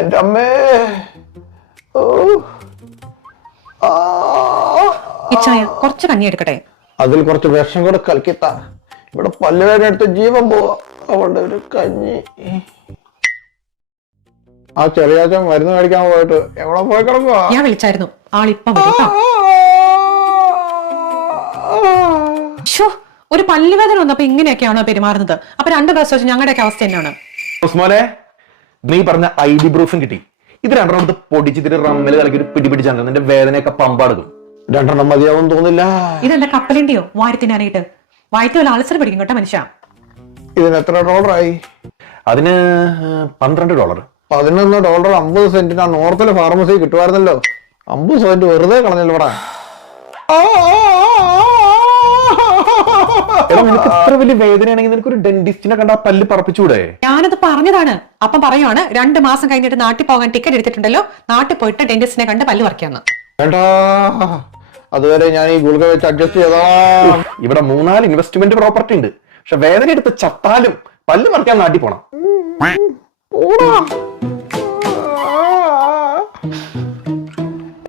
എന്റെ അമ്മേ. ഓ. ഇച്ചായ കുറച്ച് കഞ്ഞി എടുക്കട്ടെ. അതിൽ കുറച്ച് വിഷം കൂടെ കലക്കിത്താ. ഇവിടെ പല്ലുവേദന എടുത്ത് ജീവൻ പോവാ. അവളുടെ ഒരു കഞ്ഞി. ആ ചെറിയാച്ചൻ മരുന്ന് മേടിക്കാൻ പോയിട്ട് എവിടെ പോയി കിടക്കുവാ? ഞാൻ വിളിച്ചായിരുന്നു, ആളിപ്പം വരും. ഒരു പല്ലുവേദന വന്നപ്പോ ഇങ്ങനെയൊക്കെയാണോ പെരുമാറുന്നത്? അപ്പൊ 2 ദിവസം വെച്ച് ഞങ്ങളുടെയൊക്കെ അവസ്ഥ തന്നെയാണ്. ഉസ്മാനെ, നീ പറഞ്ഞ ID പ്രൂഫും കിട്ടി. ഇത് 2 പൊടിച്ചിട്ട് റമ്മില് കലക്കി ഒരു പിടിച്ചാൽ നിന്റെ വേദനയൊക്കെ പമ്പെടുക്കും. 2 മതിയാവും തോന്നില്ല. ഇതെന്താ കപ്പലിന്റെയോ വായത്തിനായിട്ട്? വായത്ത് വല്ല ആൾസർ പിടിക്കും കേട്ടോ മനുഷ്യ. ഇതിന് എത്ര ഡോളറായി? അതിന് $12. $11 50 സെന്റിന് ആ നോർത്തിലെ ഫാർമസി കിട്ടുമായിരുന്നല്ലോ. 50 സെന്റ് വെറുതെ കളഞ്ഞല്ലോ ഇവിടെ. നിനക്ക് ഇത്ര വലിയ വേദനയാണെങ്കിൽ നിനക്ക് ഒരു ഡെന്റിസ്റ്റിനെ കണ്ടാ പല്ല് പറപ്പിച്ചൂടെ? ഞാനത് പറഞ്ഞതാണ്. അപ്പം പറയുവാണ് 2 മാസം കഴിഞ്ഞിട്ട് നാട്ടിൽ പോകാൻ ടിക്കറ്റ് എടുത്തിട്ടുണ്ടല്ലോ, നാട്ടിൽ പോയിട്ട് ഡെന്റിസ്റ്റിനെ കണ്ട് പല്ല് പറിക്കാന്ന്. വേണ്ടാ, അതുവരെ ഞാൻ ഈ ഗുളിക വെച്ച് അഡ്ജസ്റ്റ് ചെയ്തോ. ഇവിടെ 3-4 ഇൻവെസ്റ്റ്മെന്റ് പ്രോപ്പർട്ടി ഉണ്ട്. പക്ഷെ വേദന എടുത്ത് ചത്താലും പല്ല് പറിക്കാൻ നാട്ടിൽ പോണം.